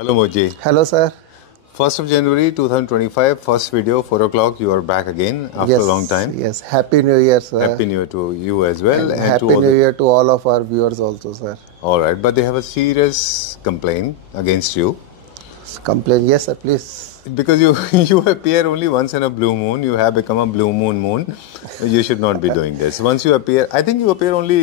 Hello Moji. Hello, sir. 1st of January 2025, first video, 4 o'clock. You are back again after a long time. Yes, Happy New Year, sir. Happy New Year to you as well. And Happy New Year to all of our viewers also, sir. Alright, but they have a serious complaint against you. Complaint, yes, sir, please. Because you appear only once in a blue moon. You have become a blue moon. You should not be doing this. Once you appear, I think you appear only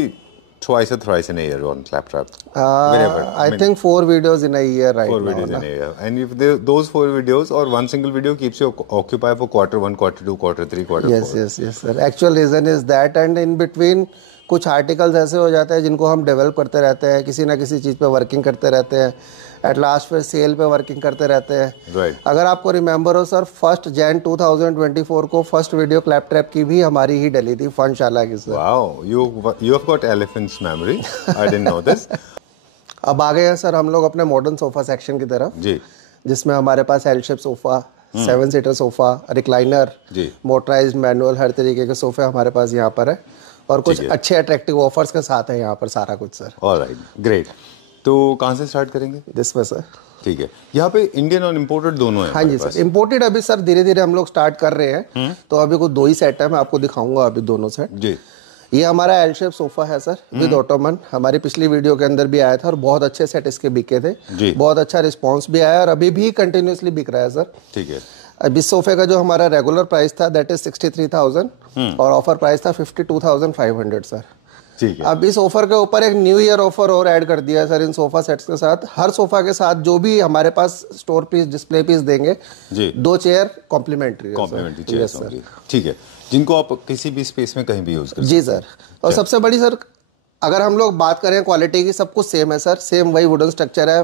twice or thrice in a year on Claptrap. Whenever. I think 4 videos in a year right 4 now. 4 videos in a year. And if those 4 videos or one single video keeps you occupied for quarter 1, quarter 2, quarter 3, quarter 4. Yes, sir. Actual reason is that, and in between कुछ articles ऐसे हो जाते हैं जिनको हम develop करते रहते हैं, किसी ना किसी चीज़ पे वर्किंग करते रहते हैं, एट लास्ट फिर सेल पे वर्किंग करते रहते हैं. Right. अगर आपको रिमेंबर हो सर, 1 Jan 2024 को फर्स्ट वीडियो क्लैपट्रैप की भी हमारी ही डली थी फनशाला की sir. Wow, you have got elephant's memory. I didn't know this. अब आ गए हैं सर हम लोग अपने मॉडर्न सोफा सेक्शन की तरफ जी, जिसमें हमारे पास L shape sofa, 7 seater sofa, recliner, motorized manual, हर तरीके के सोफे हमारे पास यहाँ पर है और कुछ अच्छे अट्रैक्टिव ऑफर्स के साथ है यहाँ पर सारा कुछ सर. Alright, great. तो कहाँ से स्टार्ट करेंगे? दिस में सर. ठीक है. यहाँ पे इंडियन और इम्पोर्टेड दोनों है. हाँ जी सर. इम्पोर्टेड अभी सर धीरे धीरे हम लोग स्टार्ट कर रहे हैं. तो अभी कुछ 2 ही सेट है, मैं आपको दिखाऊंगा अभी दोनों सेट. जी. ये हमारा एल शेप सोफा है सर विद ऑटोमन. हमारी पिछली वीडियो के अंदर भी आया था और बहुत अच्छे सेट इसके बिके थे. बहुत अच्छा रिस्पॉन्स भी आया और अभी भी कंटिन्यूसली बिक रहा है सर. ठीक है. अब इस सोफे का जो हमारा रेगुलर प्राइस था दैट इज 63,000 और ऑफर प्राइस था 52,500 सर. ठीक है. अब इस ऑफर के ऊपर एक न्यू ईयर ऑफर और ऐड कर दिया है सर इन सोफा सेट्स के साथ. हर सोफा के साथ जो भी हमारे पास स्टोर पीस, डिस्प्ले पीस देंगे, 2 चेयर कॉम्प्लीमेंट्री चेयर सर. ठीक है, जिनको आप किसी भी स्पेस में कहीं भी यूज कर सकते हैं. जी सर. और सबसे बड़ी सर अगर हम लोग बात करें क्वालिटी की, सब कुछ सेम है सर. सेम वही वुडन स्ट्रक्चर है,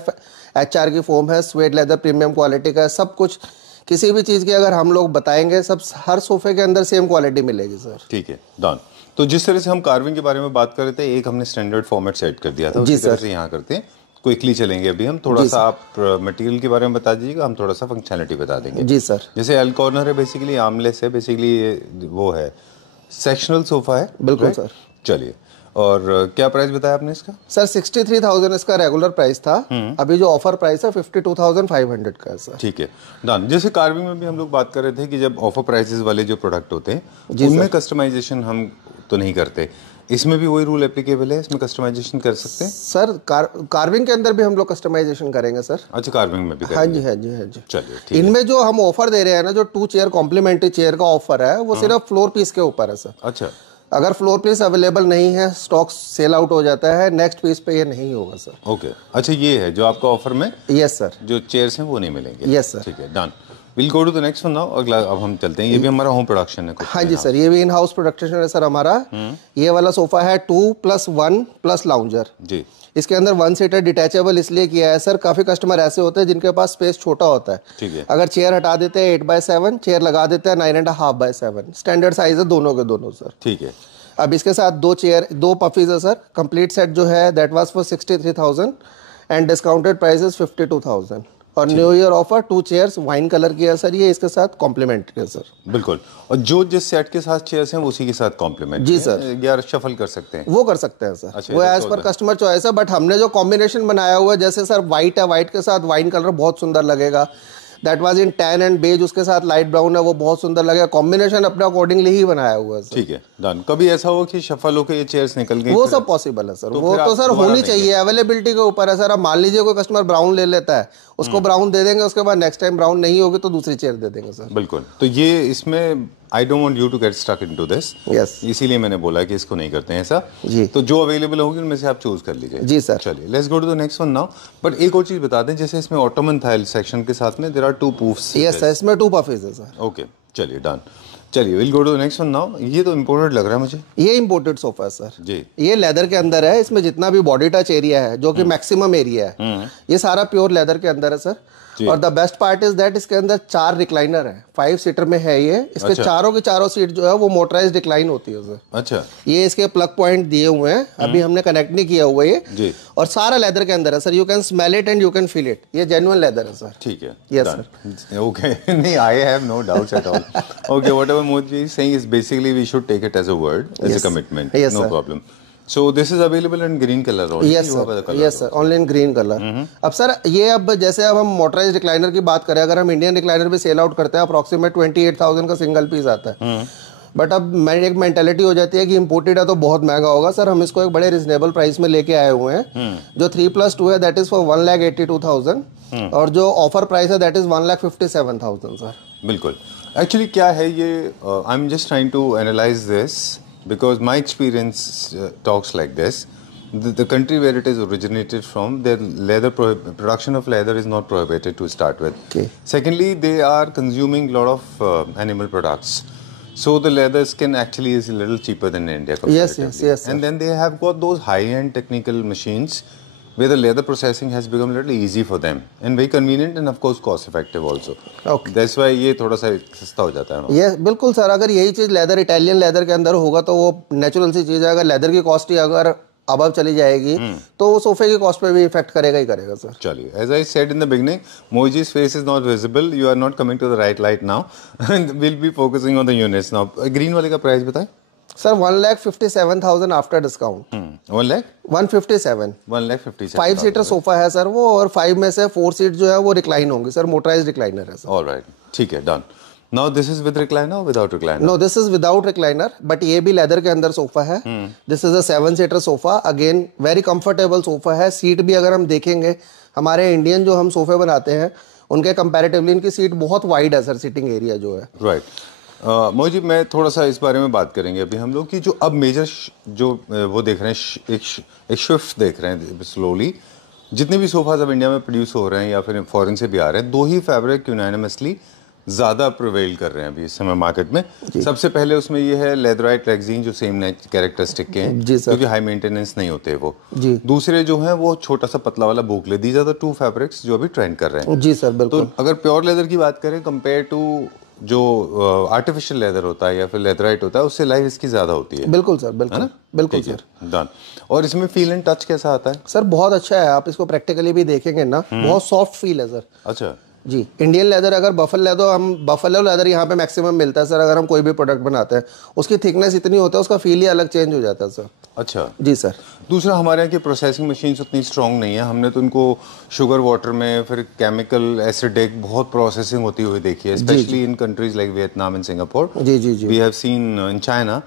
HR की फोम है, स्वेट लेदर प्रीमियम क्वालिटी का है, सब कुछ. किसी भी चीज़ की अगर हम लोग बताएंगे सब हर सोफे के अंदर सेम क्वालिटी मिलेगी सर. ठीक है, डन. तो जिस तरह से हम कार्विंग के बारे में बात कर रहे थे, एक हमने स्टैंडर्ड फॉर्मेट सेट कर दिया था, उसी तरह से यहाँ करते हैं. क्विकली चलेंगे अभी हम. थोड़ा सा आप मटेरियल के बारे में बता दीजिएगा, हम थोड़ा सा फंक्शनलिटी बता देंगे. जी सर. जैसे एल कॉर्नर है, बेसिकली आर्मलेस है, बेसिकली वो है सेक्शनल सोफा है. बिल्कुल सर. चलिए, और क्या प्राइस बताया आपने इसका? सर 63,000 इसका रेगुलर प्राइस था. अभी जो ऑफर प्राइस है 52,500 का है सर. ठीक है, डन. जैसे कार्विंग में भी हम लोग बात कर रहे थे कि जब ऑफर प्राइसेस वाले जो प्रोडक्ट होते हैं उनमें कस्टमाइजेशन हम तो नहीं करते. इसमें भी वही रूल एप्लीकेबल है, इसमें कस्टमाइजेशन कर सकते हैं सर. कार्विंग के अंदर भी हम लोग कस्टमाइजेशन करेंगे सर. अच्छा, कार्विंग में भी करेंगे. हाँ जी. चलिए, ठीक. इनमें जो हम ऑफर दे रहे हैं ना, जो 2 चेयर कॉम्प्लीमेंट्री चेयर का ऑफर है, वो सिर्फ फ्लोर पीस के ऊपर है सर. अच्छा. अगर फ्लोर पीस अवेलेबल नहीं है, स्टॉक सेल आउट हो जाता है, नेक्स्ट पीस पे ये नहीं होगा सर. ओके. अच्छा, ये है जो आपका ऑफर में. Yes sir. जो चेयर्स हैं वो नहीं मिलेंगे. Yes sir. ठीक है, done. Will go to the next one now. अगला अब हम चलते हैं. ये भी हमारा होम प्रोडक्शन है. हाँ जी सर, ये भी इन हाउस प्रोडक्शन है सर हमारा. ये वाला सोफा है 2+1+ लाउंजर. जी. इसके अंदर 1 सीटर डिटैचेबल इसलिए किया है सर, काफी कस्टमर ऐसे होते हैं जिनके पास स्पेस छोटा होता है. ठीक है. अगर चेयर हटा देते हैं 8/7, चेयर लगा देते हैं 9.5/7. स्टैंडर्ड साइज है दोनों के दोनों सर. ठीक है. अब इसके साथ 2 चेयर, 2 पफीज है सर. कंप्लीट सेट जो है that was for 63,000 and discounted price is 52,000. और new year offer 2 chairs wine colour की है सर. ये इसके साथ कॉम्प्लीमेंट्री है सर. बिल्कुल. और जो जिस सेट के साथ चेयर्स हैं उसी के साथ कॉम्प्लीमेंट. जी सर. यार शफल कर सकते हैं, वो कर सकते हैं सर. अच्छा, वो एज पर कस्टमर चॉइस है. बट हमने जो कॉम्बिनेशन बनाया हुआ है, जैसे सर वाइट है, वाइट के साथ वाइन कलर बहुत सुंदर लगेगा. That was in tan and beige, उसके साथ लाइट ब्राउन है, वो बहुत सुंदर लगेगा. कॉम्बिनेशन अपने अकॉर्डिंगली ही बनाया हुआ है सर. ठीक है, डन. कभी ऐसा हो कि शफल होकर ये चेयर्स निकल गई? वो सब पॉसिबल है सर. वो तो सर होनी चाहिए, अवेलेबिलिटी के ऊपर है सर. अब मान लीजिए कोई कस्टमर ब्राउन ले लेता है, उसको ब्राउन दे देंगे, उसके बाद नेक्स्ट टाइम ब्राउन नहीं होगी तो दूसरी चेयर दे देंगे सर. बिल्कुल. तो ये इसमें I don't want you to get stuck into this. Yes. इसीलिए मैंने बोला कि इसको नहीं करते हैं ऐसा. जी. तो जो अवेलेबल होगी उनमें से आप चूज कर लीजिए. जी सर. चलिए, let's go to the next one now. But एक और चीज बता दें, जैसे इसमें ऑटोमन था सेक्शन के साथ में, there are 2 puffs. Yes sir, इसमें 2 पफीज है सर. ओके, चलिए, डन. चलिए, will go to the next one now. ये तो इंपोर्टेड लग रहा है मुझे. ये इंपोर्टेड सोफा है सर. जी. ये लेदर के अंदर है. इसमें जितना भी बॉडी टच एरिया है, जो कि मैक्सिमम एरिया है, ये सारा प्योर लेदर के अंदर है सर. और the best part is that इसके अंदर 4 रिक्लाइनर है. 5 सीटर में है ये. इसके चारों की चारों सीट जो है वो मोटराइज्ड रिक्लाइन होती है सर. अच्छा. ये इसके प्लग पॉइंट दिए हुए हैं, अभी हमने कनेक्ट नहीं किया हुआ ये. जी. और सारा लेदर के अंदर है sir. You can smell it and you can feel it. ये जेन्युइन लेदर है सर. ठीक है. Yes sir. ओके. नहीं, I have no doubts at all. Okay, whatever Modi is saying is basically we should take it as a word, as a commitment. No problem. So this is available in green color only. Yes sir, yes sir, only in green color. अब sir ये अब जैसे अब हम motorise recliner की बात करें, अगर हम इंडियन रिक्लाइनर भी सेल आउट करते हैं अप्रॉक्सीमेट 28,000 का सिंगल पीस आता है, बट अब एक मेंटेलिटी हो जाती है कि इम्पोर्टेड है तो बहुत महंगा होगा। सर हम इसको एक बड़े रिजनेबल प्राइस में लेके आए हुए हैं, जो 3+2 है दैट इज फॉर 1,82,000 और जो ऑफर प्राइस है दैट इज 1,57,000 सर। बिल्कुल, एक्चुअली क्या है ये, I am just trying to analyse this because my experience talks like this. The country where it is originated from, their leather production of leather is not prohibited to start with. Okay. Secondly, they are consuming a lot of animal products, so the leather skin actually is a little cheaper than India comparatively. Yes. And then they have got those high-end technical machines where the leather processing has become a little easy for them and very convenient and of course cost effective also. Okay. That's why ये थोड़ा सा सस्ता हो जाता है। ये बिल्कुल sir, अगर यही चीज़ लेदर इटालियन लेदर के अंदर होगा तो वो नेचुरल सी चीज़ है। अगर लेदर की कॉस्ट ही अगर अबव चली जाएगी तो वो सोफे की कॉस्ट पे भी इफेक्ट करेगा ही करेगा सर। चलिए, as I said in the beginning, Moji's face is not visible. You are not coming to the right light now. We'll be focusing on the units now. Green वाले का price बताएं sir. 1,57,000 after discount. 1 lakh 157 1,57,000 5 seater sofa है sir वो, और 5 में से 4 seat जो है वो रिक्लाइन होंगे सर, मोटराइज रिक्लाइनर है सर। ऑलराइट, ठीक है, done. Now this is with recliner और without recliner? No, this is without recliner, but ये भी लेदर के अंदर सोफा है। This is a 7 seater sofa, again very comfortable sofa है। सीट भी अगर हम देखेंगे, हमारे इंडियन जो हम सोफे बनाते हैं उनके कंपैरेटिवली इनकी सीट बहुत वाइड है सर, सिटिंग एरिया जो है। राइट। मोजी, मैं थोड़ा सा इस बारे में बात करेंगे अभी हम लोग कि जो अब मेजर जो वो देख रहे हैं, एक शिफ्ट देख रहे हैं स्लोली। जितने भी सोफाज अब इंडिया में प्रोड्यूस हो रहे हैं या फिर फॉरेन से भी आ रहे हैं, 2 ही फैब्रिक यूनानिमसली ज़्यादा प्रिवेल कर रहे हैं अभी इस समय मार्केट में। सबसे पहले उसमें ये है लेदराइट लेग्जीन, जो सेम कैरेक्टरिस्टिक के हैं क्योंकि हाई मेंटेनेंस नहीं होते वो। दूसरे जो हैं वो छोटा सा पतला वाला Bokle. These are the 2 fabrics जो अभी ट्रेंड कर रहे हैं। जी सर, बिल्कुल। तो अगर प्योर लेदर की बात करें कंपेयर टू जो आर्टिफिशियल लेदर होता है या फिर लेदराइट होता है, उससे लाइफ इसकी ज़्यादा होती है। बिल्कुल सर, बिल्कुल बिल्कुल सर, डन। और इसमें फील एंड टच कैसा आता है सर? बहुत अच्छा है, आप इसको प्रैक्टिकली भी देखेंगे ना, बहुत सॉफ्ट फील है सर। अच्छा जी। इंडियन लेदर, अगर बफेलो लेदर यहाँ पे मैक्सिमम मिलता है सर, अगर हम कोई भी प्रोडक्ट बनाते हैं उसकी थिकनेस इतनी होता है, उसका फील ही अलग चेंज हो जाता है सर। अच्छा जी सर। दूसरा, हमारे यहाँ की प्रोसेसिंग मशीन्स उतनी स्ट्रॉन्ग नहीं है। हमने तो उनको शुगर वाटर में फिर केमिकल एसिडिक बहुत प्रोसेसिंग होती हुई देखी है, specially in countries like Vietnam and Singapore. जी जी जी। We have seen in China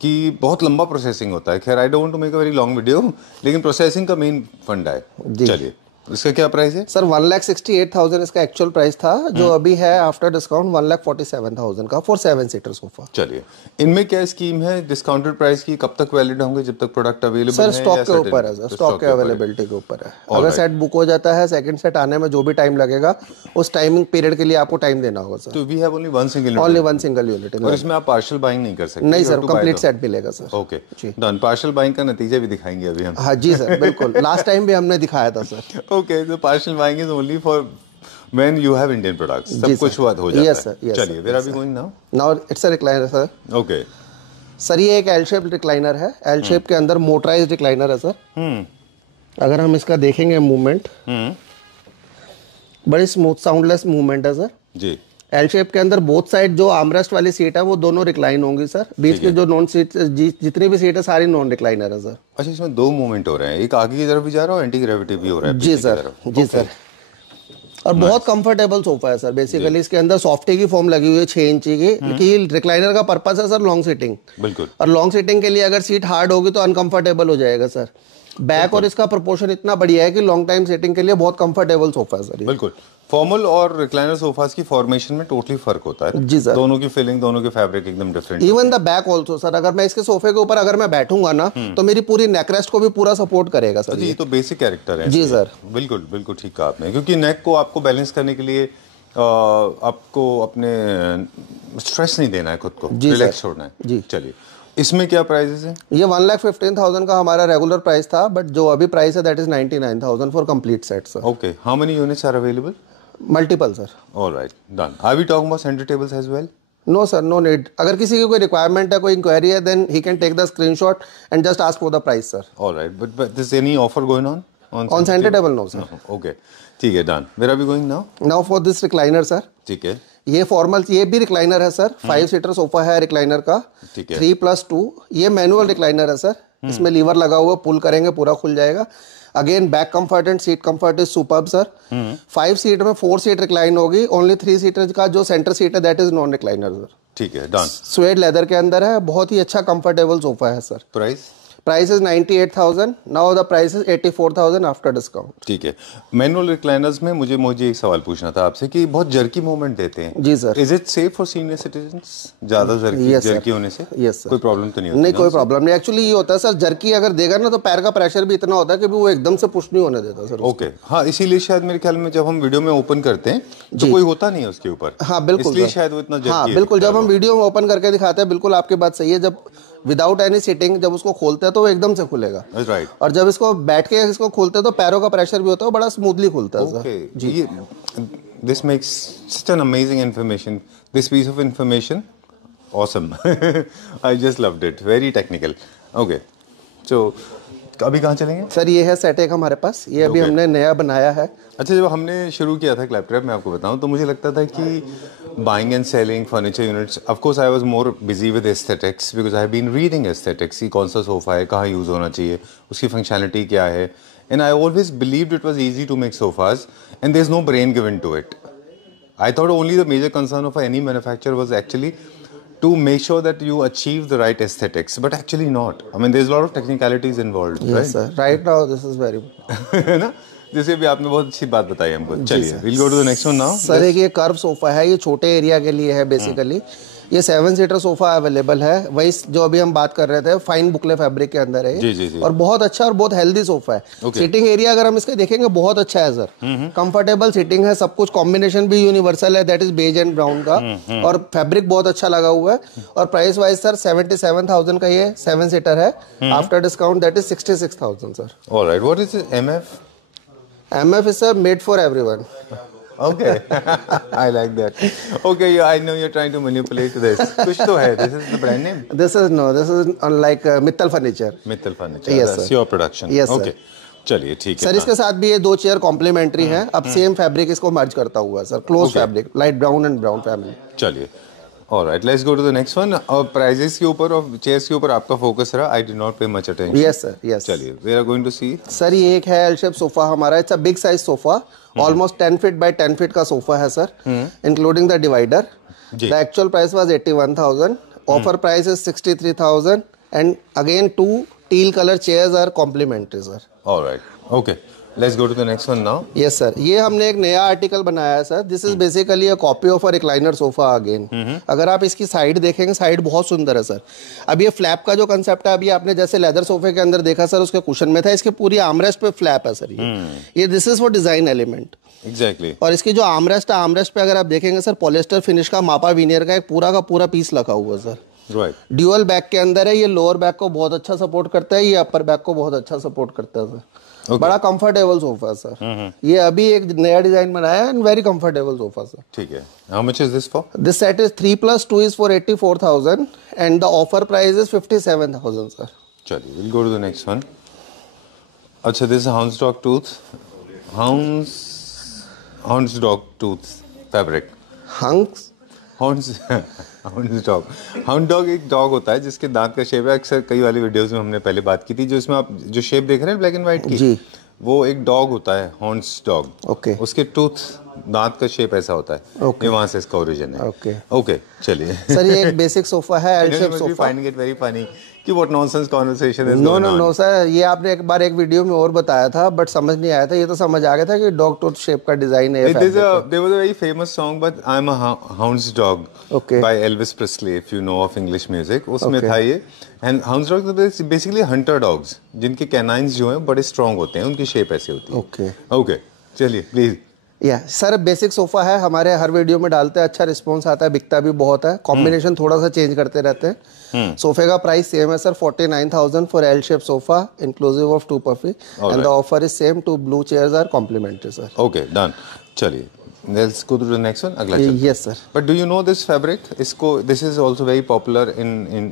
कि बहुत लंबा प्रोसेसिंग होता है। खैर, I don't want to make a very long video, लेकिन प्रोसेसिंग का मेन फंडा है। चलिए, इसका क्या प्राइस है सर? 1,68,000 इसका एक्चुअल प्राइस था, जो अभी है आफ्टर डिस्काउंट 1,47,000 का फॉर 7 सीटर सोफा। चलिए, इनमें क्या स्कीम है डिस्काउंटेड प्राइस की? कब तक वैलिड होंगे? जब तक प्रोडक्ट अवेलेबल है? सर स्टॉक के ऊपर है सर, स्टॉक के अवेलेबिलिटी के ऊपर है। अगर सेट बुक हो जाता है, सेकंड सेट आने में जो भी टाइम लगेगा, उस टाइमिंग पीरियड के लिए आपको टाइम देना होगा सर। तो we have only one single unit. और इसमें आप पार्शियल बाइंग नहीं कर सकते? नहीं सर, कंप्लीट सेट मिलेगा sir. Okay, done. Partial buying का नतीजा भी दिखाएंगे अभी हम। हाँ जी सर, बिल्कुल। लास्ट टाइम भी हमने दिखाया था सर। ओके, तो partial buying is only for when you have Indian products. सब कुछ बात हो जाता है। Yes sir, yes चलिए, where are we going now? Now it's a recliner sir. Okay. Sir ये एक एल शेप रिक्लाइनर है। एल शेप के अंदर मोटराइज्ड रिक्लाइनर है सर। अगर हम इसका देखेंगे मूवमेंट, बड़ी स्मूथ साउंडलेस मूवमेंट है सर जी। एल शेप के अंदर बोथ साइड जो आर्मरेस्ट वाली सीट है वो दोनों रिक्लाइन होंगी सर। बीच की जो नॉन सीट, जितनी भी सीट है सारी नॉन रिक्लाइनर है सर। अच्छा, इसमें 2 मूवमेंट हो रहे हैं, एक आगे की तरफ भी जा रहा है और एंटी ग्रेविटी भी हो रहा है। जी सर, जी सर। और बहुत कंफर्टेबल सोफा है सर। बेसिकली इसके अंदर सॉफ्टी की फॉर्म लगी हुई है 6 इंची की। रिक्लाइनर का पर्पस है सर लॉन्ग सीटिंग। बिल्कुल। और लॉन्ग सीटिंग के लिए अगर सीट हार्ड होगी तो अनकंफर्टेबल हो जाएगा सर। बैक और इसका प्रोपोर्शन इतना बढ़िया है कि लॉन्ग टाइम सेटिंग के लिए बहुत कंफर्टेबल सोफा है सर। बिल्कुल। फॉर्मल और रिक्लाइनर सोफास की फॉर्मेशन में टोटली फर्क होता है। जी सर। दोनों की फीलिंग, दोनों के फैब्रिक एकदम different. Even the back also sir, अगर मैं इसके सोफे के ऊपर अगर मैं बैठूंगा ना तो मेरी पूरी नेक रेस्ट को भी पूरा सपोर्ट करेगा सर। ये तो बेसिक कैरेक्टर है। जी सर, बिल्कुल बिल्कुल ठीक कहा आपने, क्योंकि नेक को आपको बैलेंस करने के लिए आपको अपने स्ट्रेस नहीं देना है, खुद को रिलैक्स छोड़ना है। जी। चलिए, इसमें क्या प्राइसेस हैं? ये 1,15,000 का हमारा रेगुलर प्राइस था, बट जो अभी प्राइस है that is 99,000 for complete set sir. Okay, how many units are available? Multiple sir. Alright, done. Are we talking about centre tables as well? No sir, no need. अगर किसी की कोई requirement है, कोई enquiry है, then he can take the screenshot and just ask for the price sir. Alright, but is any offer going on centre table? No sir. Okay, ठीक है, done. Where are we going now? Now for this recliner sir. ठीक है। ये formal, ये भी recliner है सर, 5 seater sofa है रिक्लाइनर का, ठीक है। 3+2। ये मैनुअल रिक्लाइनर है सर, इसमें लीवर लगा हुआ, पुल करेंगे पूरा खुल जाएगा। Again back comfort and seat comfort is superb sir. 5 seat में 4 सीट रिक्लाइन होगी, ओनली 3 सीटर का जो सेंटर सीट है that is non recliner sir. ठीक है, डन। स्वेड लेदर के अंदर है, बहुत ही अच्छा कंफर्टेबल सोफा है sir. Price is 98,000, now the price is 84,000 after discount. ठीक है। मैनुअल रिक्लाइनर्स में मुझे एक सवाल पूछना था आपसे कि बहुत जर्की मूवमेंट देते हैं। जी sir. Is it safe for senior citizens ज्यादा जर्की होने से? Yes sir. कोई प्रॉब्लम तो नहीं होती? नहीं, कोई प्रॉब्लम नहीं। एक्चुअली ये होता है सर, जर्की अगर देगा ना तो पैर का प्रेशर भी इतना होता है कि वो एकदम से पुश नहीं होने देता सर। ओके, हाँ, इसीलिए शायद मेरे ख्याल में जब हम वीडियो में ओपन करते हैं तो कोई होता नहीं है उसके ऊपर। हाँ बिल्कुल, इसलिए शायद वो इतना जर्की। हाँ बिल्कुल, जब हम वीडियो में ओपन करके दिखाते हैं, बिल्कुल आपकी बात सही है, जब विदाउट एनी सीटिंग जब उसको खोलते हैं तो वो एकदम से खुलेगा। राइट। और जब इसको बैठ के इसको खोलते हैं तो पैरों का प्रेशर भी होता है, बड़ा स्मूथली खुलता है सर। जी, this makes such an amazing information, this piece of information, awesome. I just loved it, very technical. Okay, तो अभी कहाँ चलेंगे सर? ये है सेट एक हमारे पास, ये अभी हमने नया बनाया है। अच्छा, जब हमने शुरू किया था क्लैपट्रैप, मैं आपको बताऊं तो मुझे लगता था कि buying and selling furniture units, of course I was more busy with aesthetics because I have been reading aesthetics कि कौन सा सोफा है, कहाँ यूज़ होना चाहिए, उसकी फंक्शनैलिटी क्या है, and I always believed it was easy to make sofas and there is no brain given to it. I thought only the major concern of any manufacturer was actually to make sure that you achieve the right aesthetics, but actually not. I mean, there's a lot of technicalities involved. Yes, right? sir. Right now, this is very. है ना? जैसे भी आपने बहुत अच्छी बात बताई हमको। चलिए, we'll go to the next one now. Sir एक ये कर्व सोफा है, ये छोटे एरिया के लिए है बेसिकली। ये 7 सीटर सोफा अवेलेबल है, वही जो अभी हम बात कर रहे थे, फाइन बुकले फैब्रिक के अंदर है। जी। और बहुत अच्छा और बहुत हेल्दी सोफा है। सीटिंग एरिया अगर हम इसके देखेंगे बहुत अच्छा है सर, कंफर्टेबल सीटिंग है, सब कुछ कॉम्बिनेशन भी यूनिवर्सल है, that is beige and brown का, और फैब्रिक बहुत अच्छा लगा हुआ है। और प्राइस वाइज सर 77,000 का ये 7 सीटर है, after discount that is 66,000 sir. Alright, what is MF? MF is sir made for everyone. Okay, I like that. Okay, yeah, I know you're trying to manipulate this. कुछ तो है. This is the brand name. This is unlike Mittal Furniture. Mittal Furniture. Yes, That's sir. your production. Yes, okay. चलिए, ठीक है sir. इसके साथ भी ये 2 चेयर कॉम्प्लीमेंट्री हैं। अब सेम फैब्रिक इसको मर्ज करता हुआ sir, close fabric, light brown and brown fabric. चलिए, alright, let's go to the next one. और प्राइजेस के ऊपर और चेयर्स के ऊपर आपका फोकस रहा। I did not pay much attention. Yes sir, yes. चलिए, we are going to see. Sir ये एक है एल शेप सोफा हमारा, it's a big size sofa, almost 10 feet by 10 feet का सोफा है sir, including the divider. The actual price was 81,000, offer price is 63,000, and again 2 teal colour chairs are complimentary sir. Alright, okay, let's go to the next one now. Yes sir, ये हमने एक नया article बनाया है सर। This is basically a copy of a recliner sofa again. अगर आप इसकी साइड देखेंगे, साइड बहुत सुंदर है सर। अब ये फ्लैप का जो कंसेप्ट है, अभी आपने जैसे लेदर सोफे के अंदर देखा सर, उसके कुशन में था, इसके पूरी आर्मरेस्ट पे फ्लैप है सर। ये this is for design element. Exactly. और इसकी जो आर्मरेस्ट है, आर्मरेस्ट पे अगर आप देखेंगे सर, पॉलिएस्टर फिनिश का मापा विनियर का एक पूरा पीस लगा हुआ है सर। राइट। ड्यूअल बैक के अंदर है, ये लोअर बैक को बहुत अच्छा सपोर्ट करता है, ये अपर बैक को बहुत अच्छा सपोर्ट करता है सर। बड़ा कंफर्टेबल सोफा सर। ये अभी एक नया डिजाइन बनाया है, and very comfortable sofa sir. ठीक है। How much is this for? This set is 3+2 is for 84,000, and the offer price is 57,000 sir. चलिए, will go to the next one. अच्छा, this houndstooth, houndstooth fabric. Hound dog एक dog होता है जिसके दांत का shape है, अक्सर कई वाली वीडियोस में हमने पहले बात की थी, जो इसमें आप जो शेप देख रहे हैं ब्लैक एंड व्हाइट की जी, वो एक डॉग होता है, हॉर्न्स डॉग। ओके। उसके टूथ, दांत का शेप ऐसा होता है। ओके। ये वहां से इसका ओरिजिन है। ओके। ओके, चलिए। सर ये एक बेसिक सोफा है, L shape sofa. Finding it very funny कि what nonsense conversation is no no no sir, ये आपने एक बार एक वीडियो में और बताया था, बट समझ नहीं आया था। ये तो समझ आ गया था कि डॉग टूथ शेप का डिजाइन है। There was a very famous song, but I'm a Hound's Dog, okay, by Elvis Presley, if you know of English music. उसमें था ये, and Hound's Dog basically hunter dogs, जिनके canines जो हैं बड़े strong होते हैं, उनकी shape ऐसी होती है। ओके ओके, चलिए प्लीज। या सर बेसिक सोफा है, हमारे हर वीडियो में डालते हैं, अच्छा रिस्पॉन्स आता है, बिकता भी बहुत है। कॉम्बिनेशन थोड़ा सा चेंज करते रहते हैं। सोफे का प्राइस सेम है sir, 49,000 for L shape sofa inclusive of 2 puffy, and the offer is same. 2 blue chairs are complimentary sir. Okay, done. चलिए, let's go to the next one. अगला चलते हैं। Yes sir. But do you know this fabric? This is also very popular in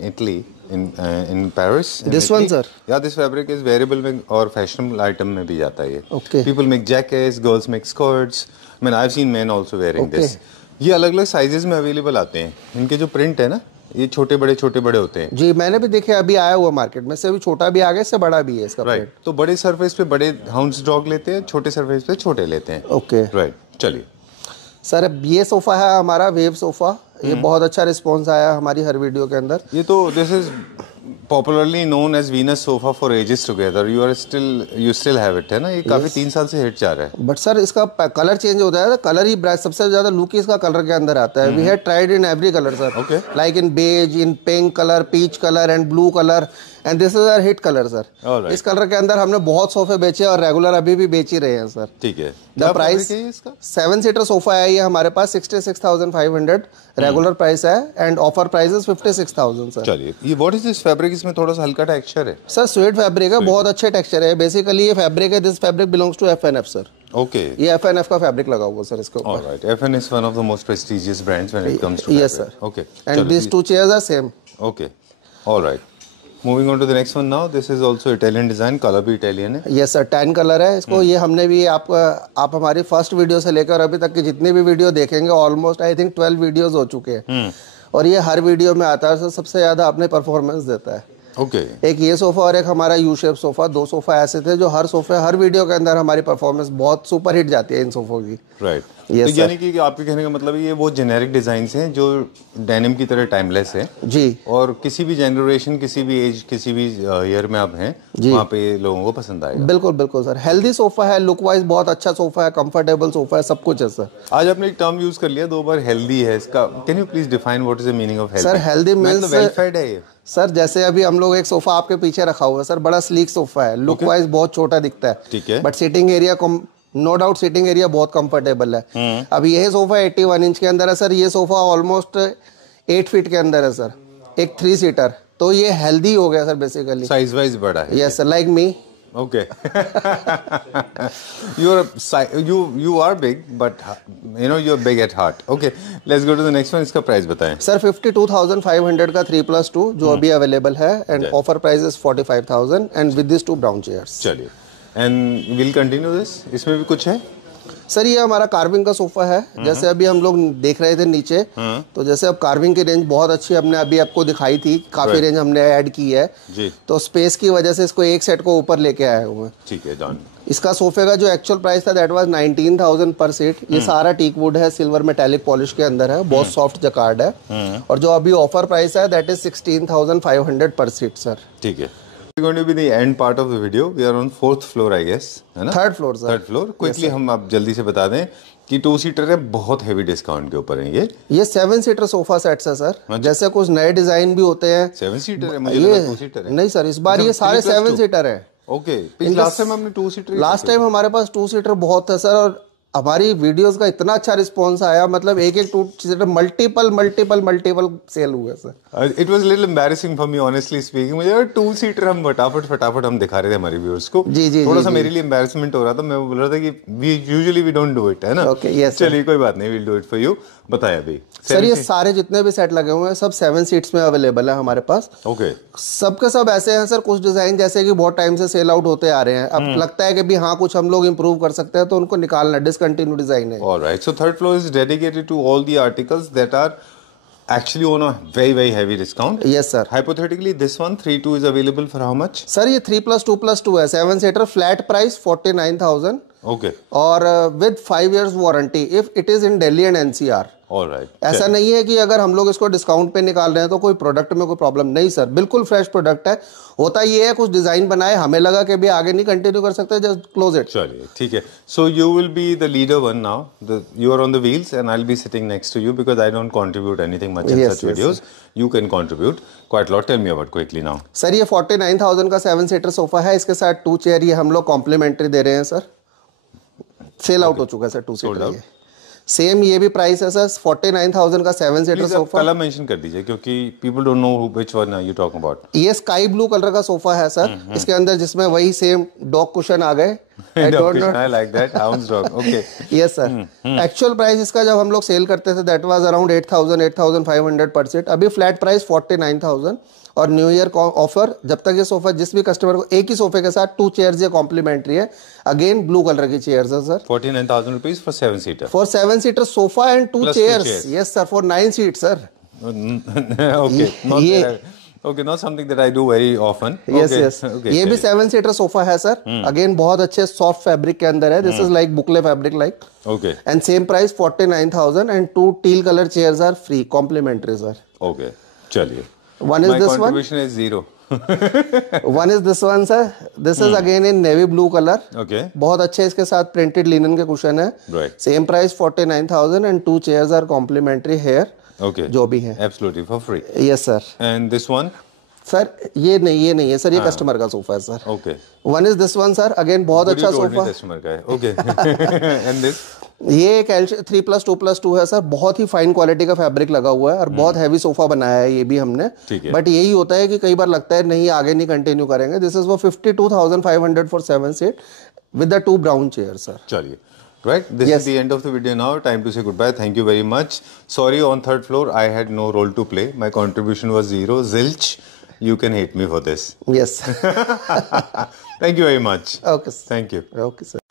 Italy, in Paris. This one, sir? Yeah, this fabric is wearable में और fashionable item में भी जाता है ये। Okay. People make jackets, girls make skirts. I mean, I've seen men also wearing this. ये अलग अलग साइजेस में अवेलेबल आते हैं। इनके जो प्रिंट है ना, ये छोटे बड़े होते हैं। जी मैंने भी देखे, अभी आया हुआ मार्केट में से, भी छोटा भी आ गया, इससे बड़ा भी है इसका राइट। तो बड़े सरफेस पे बड़े हाउंस डॉग लेते हैं, छोटे सरफेस पे छोटे लेते हैं। ओके राइट, चलिए सर, अब ये सोफा है हमारा वेव सोफा। ये बहुत अच्छा रिस्पॉन्स आया हमारी हर वीडियो के अंदर। ये तो this is popularly known as Venus sofa for ages together. You still have it, है ना? ये काफी 3 साल से हिट जा रहा है। बट सर इसका कलर चेंज होता है, कलर ही ब्राइट, सबसे ज्यादा लुक इसका कलर के अंदर आता है। We have tried in every colour sir, Okay. Like in beige, in pink colour, peach colour and blue colour, and this is our hit colour sir. Alright. इस colour के अंदर हमने बहुत सोफे बेचे और रेगुलर अभी भी बेच ही रहे हैं सर। ठीक है। द प्राइस क्या है इसका? 7 सीटर सोफा है ये हमारे पास, 66,500 रेगुलर प्राइस है, and offer price is 56,000 sir. चलिए, ये व्हाट इज दिस फैब्रिक? इसमें थोड़ा सा हल्का टेक्सचर है। सर स्वेट फैब्रिक है, बहुत अच्छे टेक्सचर है। बेसिकली ये फैब्रिक है, this fabric belongs to FNF sir. Okay. ये FNF का फैब्रिक लगा हुआ सर इसके ऊपर। Alright, FN is one of the most prestigious brands when it comes to Yes, fabric. sir. Okay. And these two chairs are same. Okay. All right. Moving on to the next one now. This is also Italian design. Color भी Italian है। Yes sir, tan colour है इसको। ये हमने भी आप हमारी first video से लेकर अभी तक की जितनी भी वीडियो देखेंगे, ऑलमोस्ट आई थिंक 12 वीडियोस हो चुके हैं, और ये हर वीडियो में आता है सर, सबसे ज्यादा अपने परफॉर्मेंस देता है। ओके। एक ये सोफा और एक हमारा यू शेप सोफा, 2 सोफा ऐसे थे जो हर वीडियो के अंदर हमारी परफॉर्मेंस बहुत सुपर हिट जाती है इन सोफों की। राइट। Yes, तो यानी कि आपके कहने का मतलब ये वो जेनेरिक डिजाइन्स हैं जो डेनिम की तरह टाइमलेस है जी, और किसी भी जनरेशन, किसी भी एज, किसी भी ईयर में आप हैं वहाँ पे लोगों को पसंद आएगा। बिल्कुल बिल्कुल सर। हेल्दी सोफा है, लुक वाइज बहुत अच्छा सोफा है, कंफर्टेबल सोफा है, सब कुछ है सर। आज आपने एक टर्म यूज कर लिया 2 बार, हेल्दी है इसका। Can you please define what is the meaning of healthy? Sir healthy means well fade है ये सर, जैसे अभी हम लोग एक सोफा आपके पीछे रखा हुआ है सर, बड़ा स्लीक सोफा है, लुक वाइज बहुत छोटा दिखता है, ठीक है, but sitting area no doubt sitting area बहुत कंफर्टेबल है। अब ये सोफा 81 इंच के अंदर है सर, ये सोफा ऑलमोस्ट 8 फीट के अंदर है सर, एक 3 सीटर, तो ये हेल्दी हो गया सर बेसिकली। साइज वाइज बड़ा है। Yes sir, like me. Okay. you are big, but you know you're big at heart. Okay, let's go to the next one. इसका प्राइस बताएं सर। 52,500 का 3+2 जो अभी अवेलेबल है, and offer price is 45,000 and with this 2 brown chairs. चलिए, and will continue this. इसमें भी कुछ है सर? ये हमारा कार्विंग का सोफा है, जैसे अभी हम लोग देख रहे थे नीचे, तो जैसे अब कार्विंग की रेंज बहुत अच्छी हमने अभी आपको दिखाई थी, काफी रेंज हमने ऐड की है जी, तो स्पेस की वजह से इसको एक सेट को ऊपर लेके आए हुए हैं। ठीक है, डन। इसका सोफे का जो एक्चुअल प्राइस था दैट वाज 19,000 पर सीट। ये सारा टीक वुड है, सिल्वर मेटालिक पॉलिश के अंदर है, बहुत सॉफ्ट जकार्ड है, और जो अभी ऑफर प्राइस है दैट इज 16,500 पर सीट सर। ठीक है। Going to be the end part of the video. We are on 4th floor, I guess, है ना? 3rd floor sir. 3rd floor. Quickly हम आप जल्दी से बता दें कि 2 सीटर है, बहुत हेवी डिस्काउंट के ऊपर है ये 7 सीटर सोफा सेट्स है सर। जैसे कुछ नए डिजाइन भी होते हैं। 7 सीटर है, मुझे ये लगा 2 सीटर है। नहीं सर, इस बार ये सारे 7 सीटर है। ओके, लास्ट टाइम हमने 2 सीटर, लास्ट टाइम हमारे पास 2 सीटर बहुत है सर, और हमारी वीडियोस का इतना अच्छा रिस्पांस आया, मतलब एक 2 सीटर मल्टीपल सेल हुए sir. It was little embarrassing for me honestly speaking. मुझे 2 सीटर हम फटाफट हम दिखा रहे थे हमारे व्यूअर्स को। जी थोड़ा सा मेरे लिए एम्बैरेसमेंट हो रहा था। मैं बोल रहा था कि वी डोंट डू इट, है ना? Okay, yes. चलिए, कोई बात नहीं, will do it for you. बताया अभी सर, ये सारे जितने भी सेट लगे हुए हैं सब 7 सीट्स में अवेलेबल है हमारे पास। ओके। सबके सब ऐसे हैं सर, कुछ डिजाइन जैसे कि बहुत टाइम से सेल आउट होते आ रहे हैं, अब लगता है कि भी हाँ कुछ हम लोग इंप्रूव कर सकते हैं, तो उनको निकालना, डिसकंटिन्यू डिजाइन है। Alright, so 3rd floor is dedicated to all the articles that are actually on a very heavy discount. Yes sir. Hypothetically, this one 3-2 is available for how much? Sir ये 3+2+2 है, 7 seater, flat price 49,000 Okay. और with 5 years warranty if it is in Delhi and NCR। Alright. ऐसा नहीं है कि अगर हम लोग इसको डिस्काउंट पे निकाल रहे हैं तो कोई प्रोडक्ट में कोई प्रॉब्लम नहीं सर, बिल्कुल फ्रेश प्रोडक्ट है। होता ये है कुछ डिजाइन बनाए, हमें लगा कि भी आगे नहीं कंटिन्यू कर सकते, जस्ट क्लोज इट। चलिए, ठीक है। So you will be the leader one now, you are on the wheels and I will be sitting next to you because I don't contribute anything much in such videos. You can contribute quite lot. Tell me about quickly now. Sir ये 49,000 का 7 seater sofa है, इसके साथ 2 chair ये हम लोग complementary दे रहे हैं सर। सेल आउट हो चुका है सर 2 सीटर। सेम ये भी प्राइस है सर, 49,000 का 7 सीटर सोफा। कलर मेंशन कर दीजिए क्योंकि people don't know which one are you talking about. ये स्काई ब्लू कलर का सोफा है सर, इसके अंदर जिसमें वही सेम डॉग कुशन आ गए। I like that, hound's dog. Okay. Yes sir. Actual price इसका जब हम लोग सेल करते थे दैट वाज अराउंड 8,500 पर सीट। अभी फ्लैट प्राइस 49,000 और न्यू ईयर ऑफर, जब तक ये सोफा जिस भी कस्टमर को एक ही सोफे के साथ 2 चेयर्स ये कॉम्प्लीमेंट्री है। अगेन ब्लू कलर की चेयर्स है sir. 49,000 rupees for 7 seater. For 7 seater sofa and 2 Plus two chairs. chairs. Yes sir, for 9 seat sir. Okay, not ये okay, not something that I do very often. Yes Okay, yes, okay, ये भी चलिए। 7 seater sofa है sir. Again बहुत अच्छे soft fabric के अंदर है। This is like boucle fabric like. Okay, and same price 49,000 and 2 teal colour chairs are free complimentary sir. okay, चलिए। One is My this one. contribution is 0. One is this one sir. This is again in navy blue color. Okay, बहुत अच्छे इसके साथ printed linen के cushion है। right. Same price 49,000 and 2 chairs are complimentary here Okay, जो भी है। absolutely for free. Yes sir. And this one? Sir ये नहीं है सर, ये कस्टमर का सोफा है sir. Okay. One is this one sir, again बहुत Good, अच्छा you told me sofa. customer का है। Okay. And this? ये एक 3+2+2 है सर। बहुत ही फाइन क्वालिटी का फैब्रिक लगा हुआ है और बहुत हैवी सोफा बनाया है ये भी हमने। ठीक है। बट यही होता है कि कई बार लगता है नहीं आगे नहीं कंटिन्यू करेंगे। This is for 52,500 for 7 seat with the 2 brown chair sir. चलिए। Right, this Yes. is the end of the video now. Time to say goodbye. Thank you very much. Sorry, on 3rd floor, I had no role to play. My contribution was 0. Zilch, you can hate me for this. Yes Thank you very much. Okay Thank you. Okay sir.